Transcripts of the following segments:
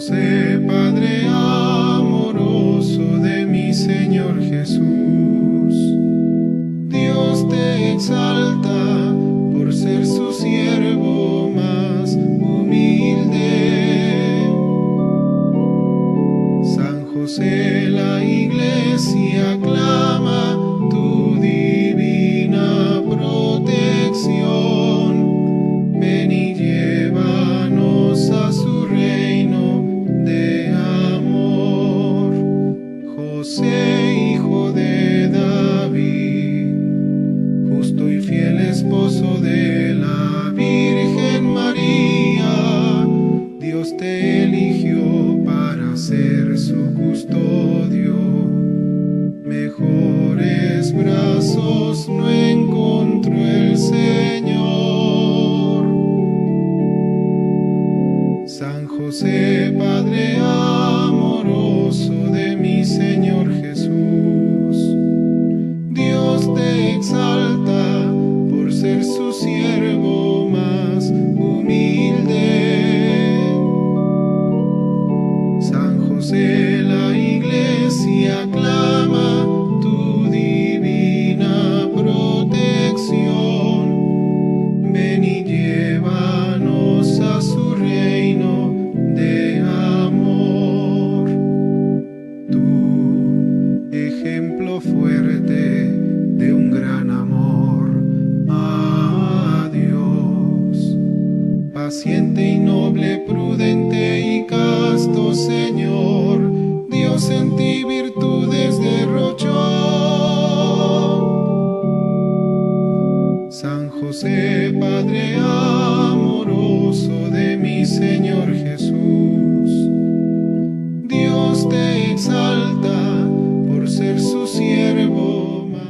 José, Padre amoroso de mi Señor Jesús, Dios te exalta por ser su siervo más humilde. San José, la Iglesia aclama tu divina protección. Ven y llévanos a su reino de amor. José, hijo de David, justo y fiel esposo de la Virgen María, Dios te eligió para ser su custodio. Mejores brazos no encontró el Señor. San José, Padre amoroso de mi Señor Jesús, Dios te exalta por ser su siervo más humilde. San José, la Iglesia aclama tu divina protección. Ven y llévanos a su reino de amor. Tu ejemplo fuerte de un gran amor a Dios, paciente y noble, prudente y casto Señor, Dios en ti virtudes derrochó. San José, Padre amoroso de mi Señor Jesús, Dios te exalta por ser su siervo más.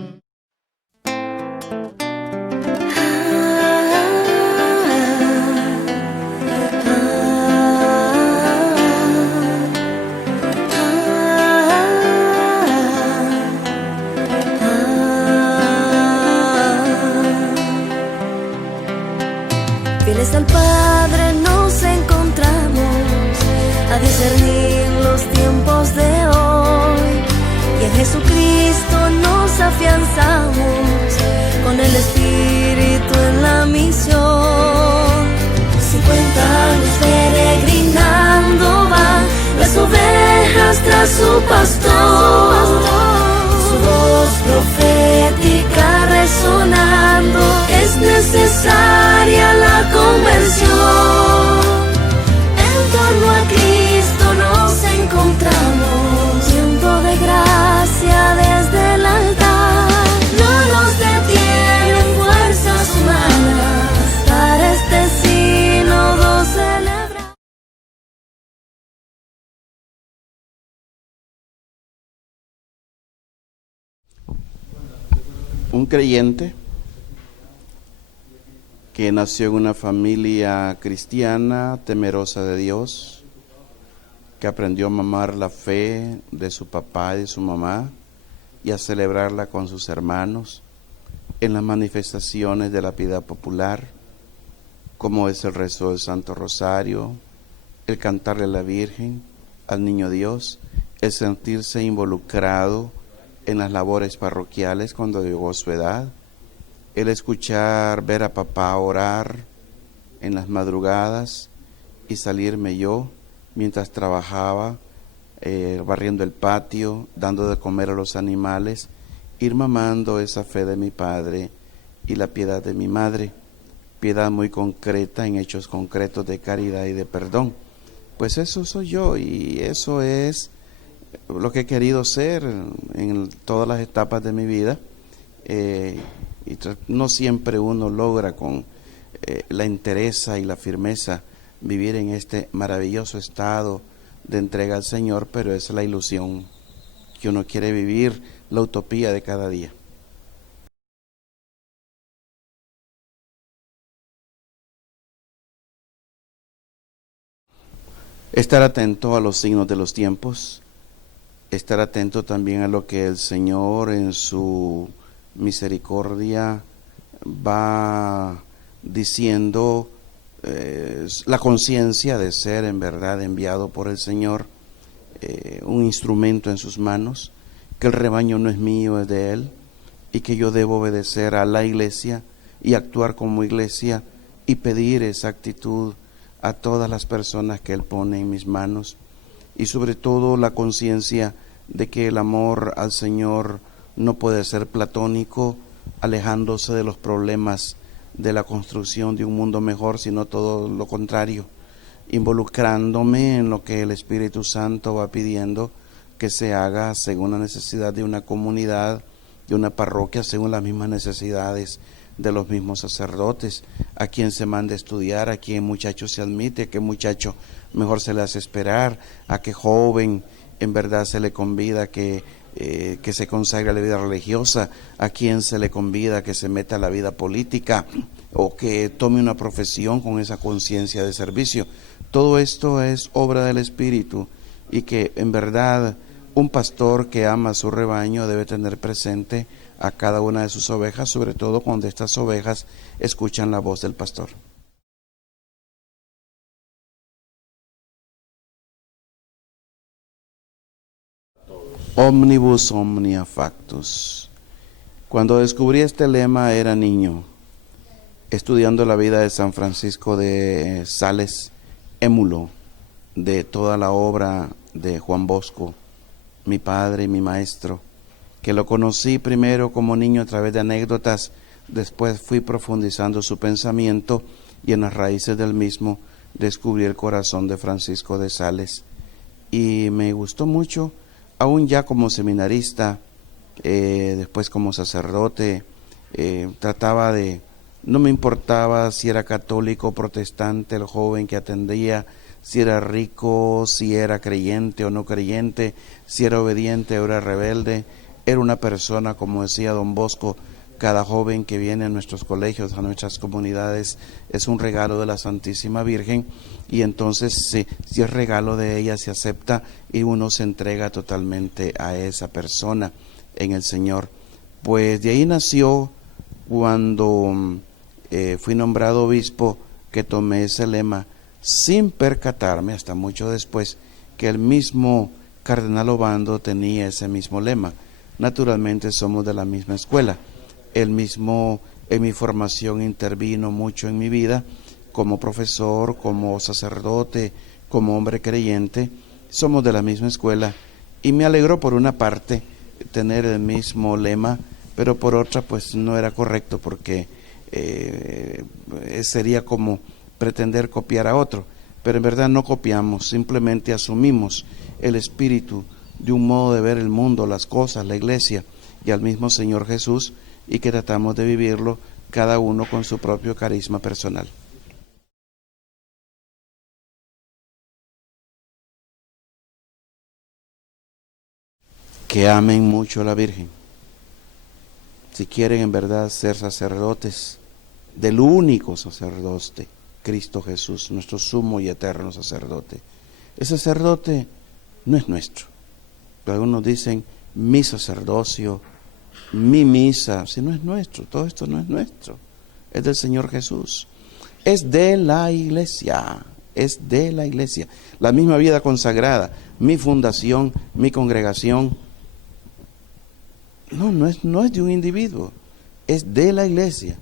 Fieles al Padre nos encontramos a discernir los tiempos de hoy, y en Jesucristo nos afianzamos con el Espíritu en la misión. 50 años peregrinando van las ovejas tras su pastor, su voz profética resonando, es necesaria la conversión. En torno a Cristo nos encontramos, tiempo de gracia desde el altar. No nos detienen fuerzas humanas para este sínodo celebrar. Un creyente que nació en una familia cristiana, temerosa de Dios, que aprendió a mamar la fe de su papá y de su mamá y a celebrarla con sus hermanos en las manifestaciones de la piedad popular, como es el rezo del Santo Rosario, el cantarle a la Virgen, al Niño Dios, el sentirse involucrado en las labores parroquiales cuando llegó a su edad, el escuchar, ver a papá orar en las madrugadas y salirme yo mientras trabajaba, barriendo el patio, dando de comer a los animales, ir mamando esa fe de mi padre y la piedad de mi madre, piedad muy concreta en hechos concretos de caridad y de perdón. Pues eso soy yo y eso es lo que he querido ser en todas las etapas de mi vida. Y no siempre uno logra con la entereza y la firmeza vivir en este maravilloso estado de entrega al Señor, pero es la ilusión que uno quiere vivir, la utopía de cada día. Estar atento a los signos de los tiempos, estar atento también a lo que el Señor en su misericordia va diciendo la conciencia de ser en verdad enviado por el Señor, un instrumento en sus manos, que el rebaño no es mío, es de Él, y que yo debo obedecer a la iglesia y actuar como iglesia y pedir esa actitud a todas las personas que Él pone en mis manos, y sobre todo la conciencia de que el amor al Señor no puede ser platónico, alejándose de los problemas de la construcción de un mundo mejor, sino todo lo contrario, involucrándome en lo que el Espíritu Santo va pidiendo que se haga según la necesidad de una comunidad, de una parroquia, según las mismas necesidades de los mismos sacerdotes, a quien se manda a estudiar, a quien muchacho se admite, a qué muchacho mejor se le hace esperar, a qué joven en verdad se le convida que se consagre a la vida religiosa, a quien se le convida a que se meta a la vida política o que tome una profesión con esa conciencia de servicio. Todo esto es obra del Espíritu, y que en verdad un pastor que ama a su rebaño debe tener presente a cada una de sus ovejas, sobre todo cuando estas ovejas escuchan la voz del pastor. Omnibus omnia factus. Cuando descubrí este lema era niño, estudiando la vida de San Francisco de Sales, émulo de toda la obra de Juan Bosco, mi padre y mi maestro, que lo conocí primero como niño a través de anécdotas, después fui profundizando su pensamiento y en las raíces del mismo descubrí el corazón de Francisco de Sales, y me gustó mucho. Aún ya como seminarista, después como sacerdote, no me importaba si era católico o protestante el joven que atendía, si era rico, si era creyente o no creyente, si era obediente o era rebelde. Era una persona, como decía don Bosco, cada joven que viene a nuestros colegios, a nuestras comunidades, es un regalo de la Santísima Virgen, y entonces si es regalo de ella, se acepta y uno se entrega totalmente a esa persona en el Señor. Pues de ahí nació, cuando fui nombrado obispo, que tomé ese lema, sin percatarme hasta mucho después que el mismo cardenal Obando tenía ese mismo lema. Naturalmente somos de la misma escuela. Él mismo en mi formación intervino mucho en mi vida, como profesor, como sacerdote, como hombre creyente. Somos de la misma escuela, y me alegró por una parte tener el mismo lema, pero por otra pues no era correcto, porque sería como pretender copiar a otro, pero en verdad no copiamos, simplemente asumimos el espíritu de un modo de ver el mundo, las cosas, la iglesia y al mismo Señor Jesús, y que tratamos de vivirlo cada uno con su propio carisma personal. Que amen mucho a la Virgen. Si quieren en verdad ser sacerdotes del único sacerdote, Cristo Jesús, nuestro sumo y eterno sacerdote. El sacerdote no es nuestro. Algunos dicen mi sacerdocio, mi misa, si no es nuestro, todo esto no es nuestro, es del Señor Jesús, es de la iglesia, es de la iglesia, la misma vida consagrada, mi fundación, mi congregación, no es de un individuo, es de la iglesia,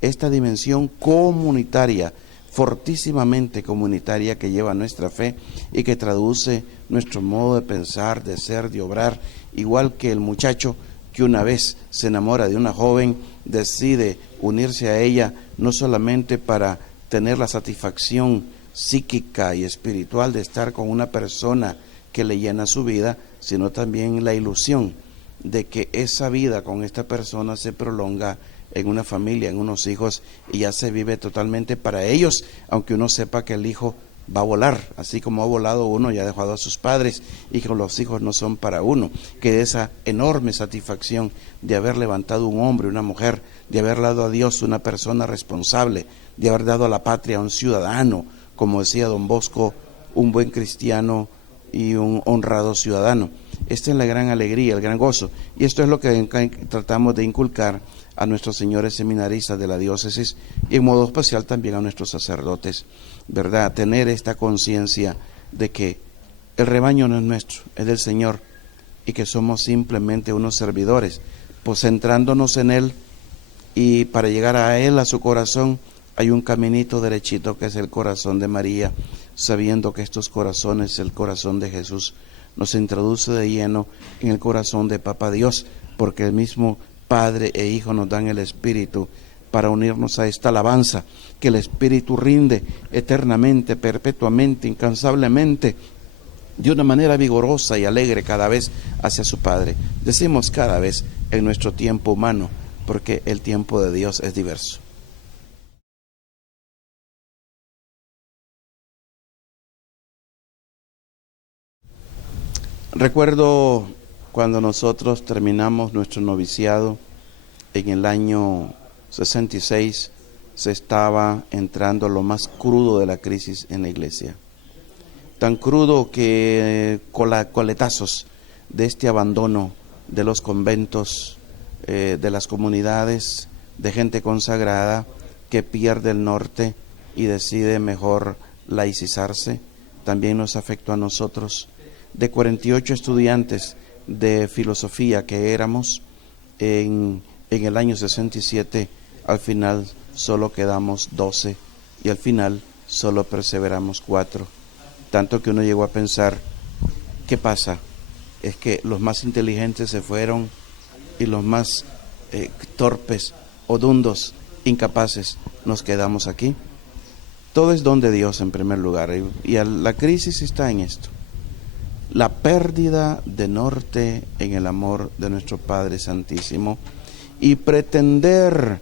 esta dimensión comunitaria, fortísimamente comunitaria, que lleva nuestra fe y que traduce nuestro modo de pensar, de ser, de obrar, igual que el muchacho que una vez se enamora de una joven, decide unirse a ella, no solamente para tener la satisfacción psíquica y espiritual de estar con una persona que le llena su vida, sino también la ilusión de que esa vida con esta persona se prolonga en una familia, en unos hijos, y ya se vive totalmente para ellos, aunque uno sepa que el hijo va a volar, así como ha volado uno y ha dejado a sus padres, y que los hijos no son para uno, que esa enorme satisfacción de haber levantado un hombre, una mujer, de haber dado a Dios una persona responsable, de haber dado a la patria un ciudadano, como decía don Bosco, un buen cristiano y un honrado ciudadano. Esta es la gran alegría, el gran gozo, y esto es lo que tratamos de inculcar a nuestros señores seminaristas de la diócesis y en modo especial también a nuestros sacerdotes, ¿verdad? Tener esta conciencia de que el rebaño no es nuestro, es del Señor, y que somos simplemente unos servidores, pues centrándonos en Él, y para llegar a Él, a su corazón, hay un caminito derechito que es el corazón de María, sabiendo que estos corazones, el corazón de Jesús, nos introduce de lleno en el corazón de Papá Dios, porque el mismo Padre e Hijo nos dan el Espíritu para unirnos a esta alabanza, que el Espíritu rinde eternamente, perpetuamente, incansablemente, de una manera vigorosa y alegre cada vez hacia su Padre. Decimos cada vez en nuestro tiempo humano, porque el tiempo de Dios es diverso. Recuerdo cuando nosotros terminamos nuestro noviciado en el año 66, se estaba entrando lo más crudo de la crisis en la iglesia. Tan crudo que coletazos de este abandono de los conventos, de las comunidades, de gente consagrada que pierde el norte y decide mejor laicizarse, también nos afectó a nosotros. De 48 estudiantes de filosofía que éramos en el año 67, al final solo quedamos 12 y al final solo perseveramos 4. Tanto que uno llegó a pensar, ¿qué pasa? Es que los más inteligentes se fueron y los más torpes, odundos, incapaces, nos quedamos aquí. Todo es don de Dios en primer lugar, y la crisis está en esto. La pérdida de norte en el amor de nuestro Padre Santísimo y pretender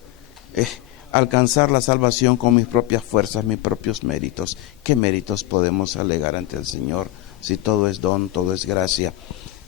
alcanzar la salvación con mis propias fuerzas, mis propios méritos. ¿Qué méritos podemos alegar ante el Señor si todo es don, todo es gracia?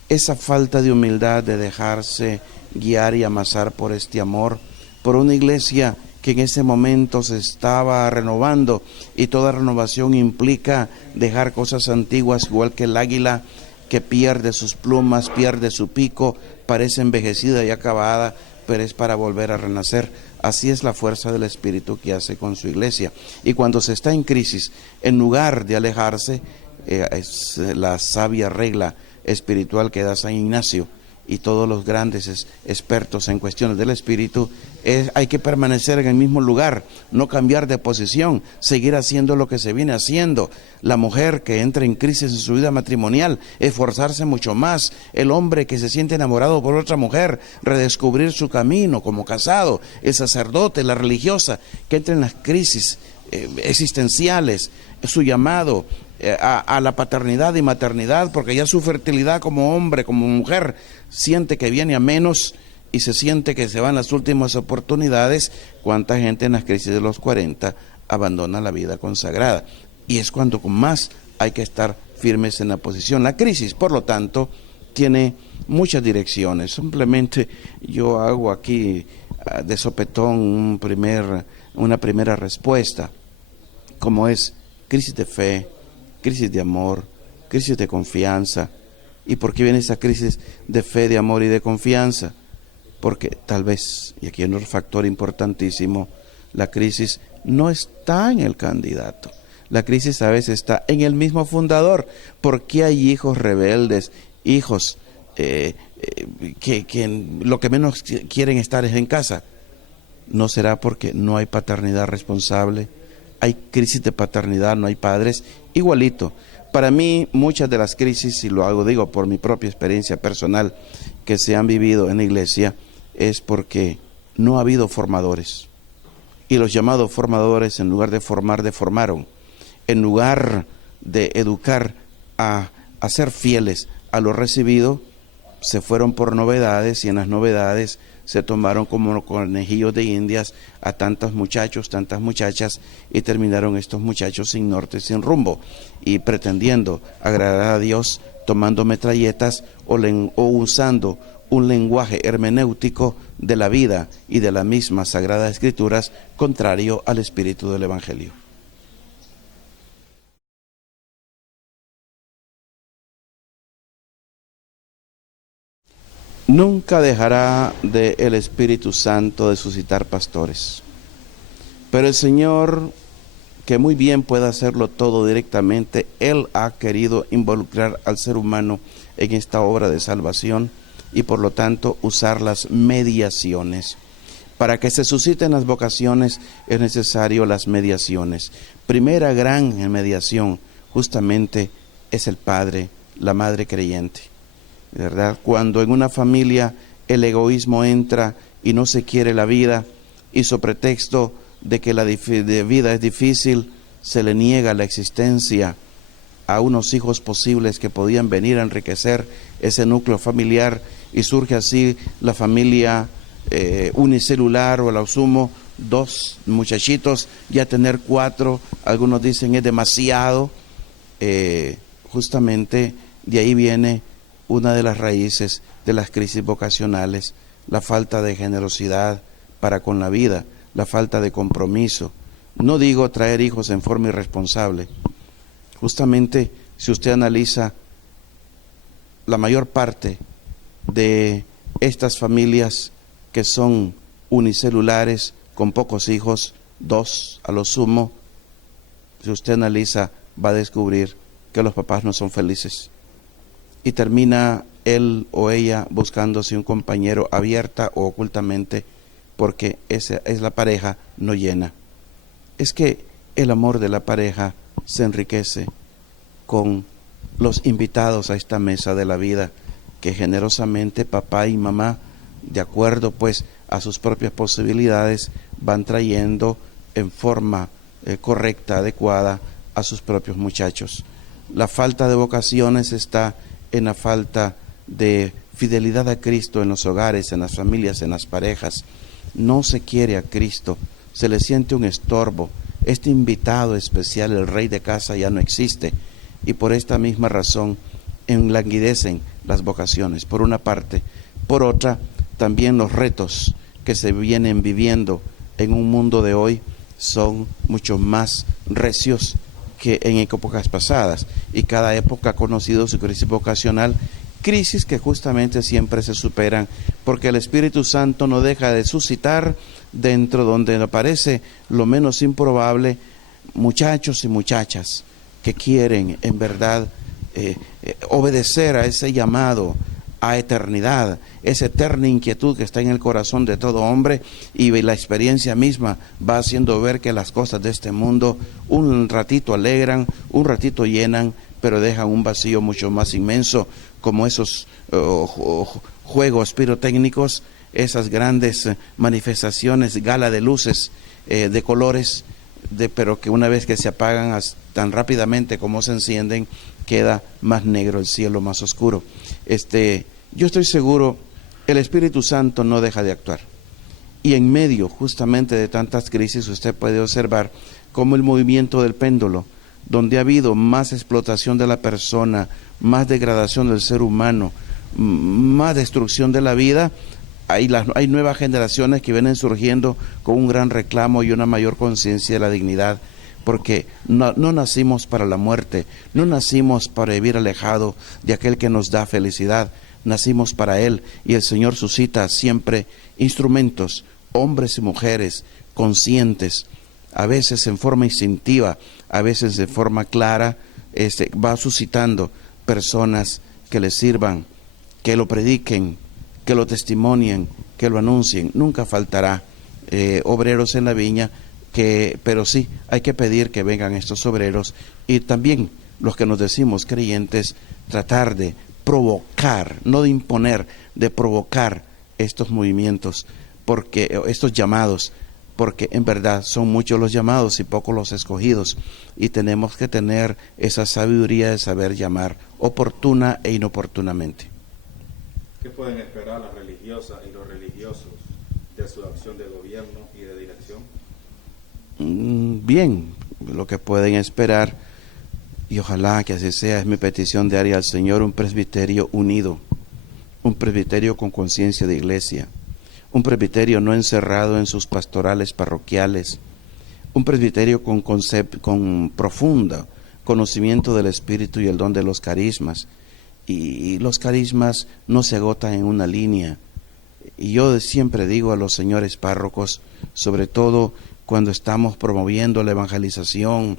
Esa falta de humildad de dejarse guiar y amasar por este amor, por una iglesia que en ese momento se estaba renovando, y toda renovación implica dejar cosas antiguas, igual que el águila que pierde sus plumas, pierde su pico, parece envejecida y acabada, pero es para volver a renacer. Así es la fuerza del Espíritu que hace con su iglesia. Y cuando se está en crisis, en lugar de alejarse, es la sabia regla espiritual que da San Ignacio y todos los grandes expertos en cuestiones del espíritu, hay que permanecer en el mismo lugar, no cambiar de posición, seguir haciendo lo que se viene haciendo. La mujer que entra en crisis en su vida matrimonial, esforzarse mucho más. El hombre que se siente enamorado por otra mujer, redescubrir su camino como casado. El sacerdote, la religiosa, que entra en las crisis existenciales, su llamado a la paternidad y maternidad, porque ya su fertilidad como hombre, como mujer, siente que viene a menos y se siente que se van las últimas oportunidades. ¿Cuánta gente en las crisis de los 40 abandona la vida consagrada? Y es cuando más hay que estar firmes en la posición. La crisis, por lo tanto, tiene muchas direcciones. Simplemente yo hago aquí de sopetón una primera respuesta, como es crisis de fe, crisis de amor, crisis de confianza. ¿Y por qué viene esa crisis de fe, de amor y de confianza? Porque tal vez, y aquí hay un factor importantísimo, la crisis no está en el candidato. La crisis a veces está en el mismo fundador. ¿Por qué hay hijos rebeldes, hijos que lo que menos quieren estar es en casa? ¿No será porque no hay paternidad responsable? Hay crisis de paternidad, no hay padres. Igualito. Para mí, muchas de las crisis, y lo digo por mi propia experiencia personal, que se han vivido en la iglesia, es porque no ha habido formadores. Y los llamados formadores, en lugar de formar, deformaron. En lugar de educar a ser fieles a lo recibido, se fueron por novedades, y en las novedades se tomaron como conejillos de indias a tantos muchachos, tantas muchachas, y terminaron estos muchachos sin norte, sin rumbo, y pretendiendo agradar a Dios, tomando metralletas o usando un lenguaje hermenéutico de la vida y de las mismas Sagradas Escrituras contrario al espíritu del Evangelio. Nunca dejará el Espíritu Santo de suscitar pastores. Pero el Señor, que muy bien puede hacerlo todo directamente, Él ha querido involucrar al ser humano en esta obra de salvación y por lo tanto usar las mediaciones. Para que se susciten las vocaciones es necesario las mediaciones. Primera gran mediación justamente es el padre, la madre creyente, ¿verdad? Cuando en una familia el egoísmo entra y no se quiere la vida y sobre pretexto de que la vida es difícil, se le niega la existencia a unos hijos posibles que podían venir a enriquecer ese núcleo familiar y surge así la familia unicelular o a lo sumo 2 muchachitos, ya tener 4, algunos dicen es demasiado. Justamente de ahí viene una de las raíces de las crisis vocacionales, la falta de generosidad para con la vida, la falta de compromiso. No digo traer hijos en forma irresponsable. Justamente, si usted analiza la mayor parte de estas familias que son unicelulares, con pocos hijos, 2 a lo sumo, si usted analiza, va a descubrir que los papás no son felices. Y termina él o ella buscándose un compañero abierta o ocultamente, porque esa es la pareja no llena. Es que el amor de la pareja se enriquece con los invitados a esta mesa de la vida, que generosamente papá y mamá, de acuerdo pues a sus propias posibilidades, van trayendo en forma correcta, adecuada a sus propios muchachos. La falta de vocaciones está en la falta de fidelidad a Cristo en los hogares, en las familias, en las parejas. No se quiere a Cristo, se le siente un estorbo. Este invitado especial, el rey de casa, ya no existe, y por esta misma razón enlanguidecen las vocaciones, por una parte. Por otra, también los retos que se vienen viviendo en un mundo de hoy son mucho más recios que en épocas pasadas, y cada época ha conocido su crisis vocacional, crisis que justamente siempre se superan, porque el Espíritu Santo no deja de suscitar dentro donde aparece lo menos improbable muchachos y muchachas que quieren en verdad obedecer a ese llamado a eternidad, esa eterna inquietud que está en el corazón de todo hombre, y la experiencia misma va haciendo ver que las cosas de este mundo un ratito alegran, un ratito llenan, pero dejan un vacío mucho más inmenso, como esos juegos pirotécnicos, esas grandes manifestaciones, gala de luces, de colores, pero que una vez que se apagan tan rápidamente como se encienden, queda más negro el cielo, más oscuro. Yo estoy seguro, el Espíritu Santo no deja de actuar. Y en medio justamente de tantas crisis, usted puede observar cómo el movimiento del péndulo, donde ha habido más explotación de la persona, más degradación del ser humano, más destrucción de la vida, hay nuevas generaciones que vienen surgiendo con un gran reclamo y una mayor conciencia de la dignidad, porque no nacimos para la muerte, no nacimos para vivir alejado de aquel que nos da felicidad, nacimos para Él, y el Señor suscita siempre instrumentos, hombres y mujeres conscientes, a veces en forma instintiva, a veces de forma clara, va suscitando personas que le sirvan, que lo prediquen, que lo testimonien, que lo anuncien. Nunca faltará obreros en la viña, pero sí hay que pedir que vengan estos obreros, y también los que nos decimos creyentes, tratar de provocar, no de imponer, de provocar estos movimientos, porque estos llamados, porque en verdad son muchos los llamados y pocos los escogidos, y tenemos que tener esa sabiduría de saber llamar oportuna e inoportunamente. ¿Qué pueden esperar las religiosas y los religiosos de su acción de gobierno y de dirección? Bien, lo que pueden esperar, y ojalá que así sea, es mi petición diaria al Señor: un presbiterio unido, un presbiterio con conciencia de iglesia, un presbiterio no encerrado en sus pastorales parroquiales, un presbiterio con profundo conocimiento del Espíritu y el don de los carismas, y los carismas no se agotan en una línea. Y yo siempre digo a los señores párrocos, sobre todo cuando estamos promoviendo la evangelización,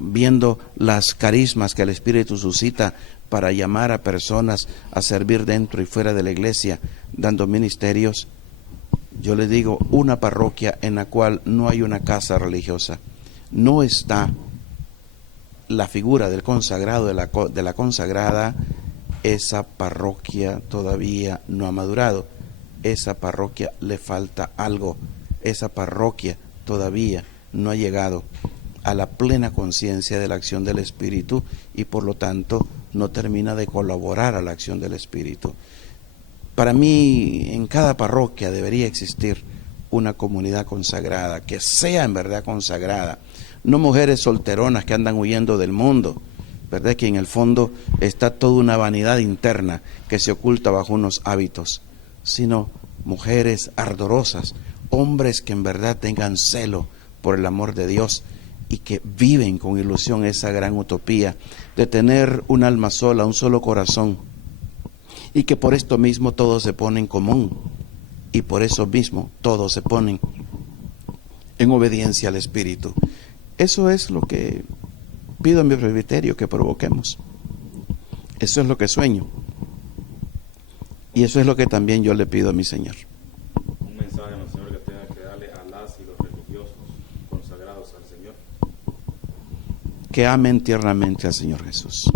viendo las carismas que el Espíritu suscita para llamar a personas a servir dentro y fuera de la iglesia, dando ministerios, yo les digo, una parroquia en la cual no hay una casa religiosa, no está la figura del consagrado, de la consagrada, esa parroquia todavía no ha madurado, esa parroquia le falta algo, esa parroquia todavía no ha llegado a la plena conciencia de la acción del Espíritu y por lo tanto no termina de colaborar a la acción del Espíritu. Para mí, en cada parroquia debería existir una comunidad consagrada, que sea en verdad consagrada, no mujeres solteronas que andan huyendo del mundo, ¿verdad? Que en el fondo está toda una vanidad interna que se oculta bajo unos hábitos, sino mujeres ardorosas, hombres que en verdad tengan celo por el amor de Dios y que viven con ilusión esa gran utopía de tener un alma sola, un solo corazón, y que por esto mismo todos se ponen en común y por eso mismo todos se ponen en obediencia al Espíritu. Eso es lo que pido en mi presbiterio que provoquemos. Eso es lo que sueño. Y eso es lo que también yo le pido a mi Señor. Un mensaje, ¿no, Señor, que tenga que darle a las y los religiosos consagrados al Señor? Que amen tiernamente al Señor Jesús.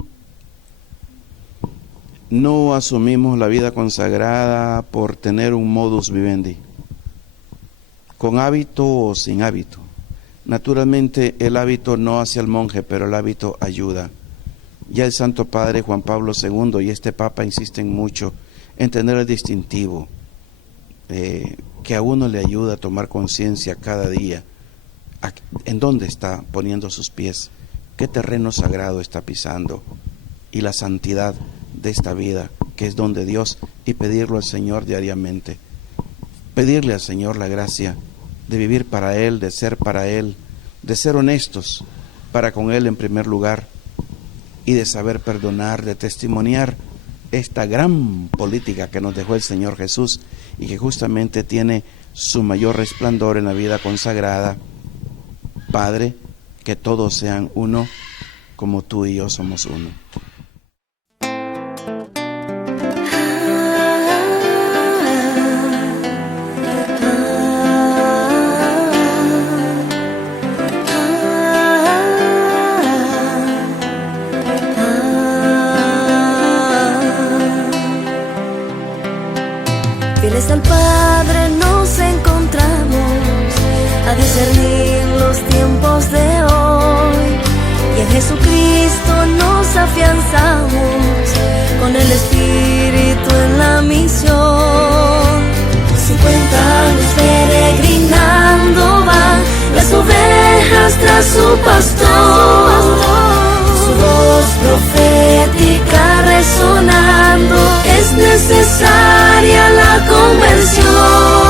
No asumimos la vida consagrada por tener un modus vivendi, con hábito o sin hábito. Naturalmente el hábito no hace al monje, pero el hábito ayuda. Ya el Santo Padre Juan Pablo II y este Papa insisten mucho en tener el distintivo, que a uno le ayuda a tomar conciencia cada día en dónde está poniendo sus pies, qué terreno sagrado está pisando, y la santidad de esta vida que es don de Dios, y pedirlo al Señor diariamente, pedirle al Señor la gracia de vivir para Él, de ser para Él, de ser honestos para con Él en primer lugar, y de saber perdonar, de testimoniar esta gran política que nos dejó el Señor Jesús y que justamente tiene su mayor resplandor en la vida consagrada. Padre, que todos sean uno, como tú y yo somos uno. Fieles al Padre nos encontramos a discernir los tiempos de hoy, y en Jesucristo nos afianzamos con el Espíritu en la misión. 50 años peregrinando van las ovejas tras su pastor, su voz profética resonando, es necesaria la conversión.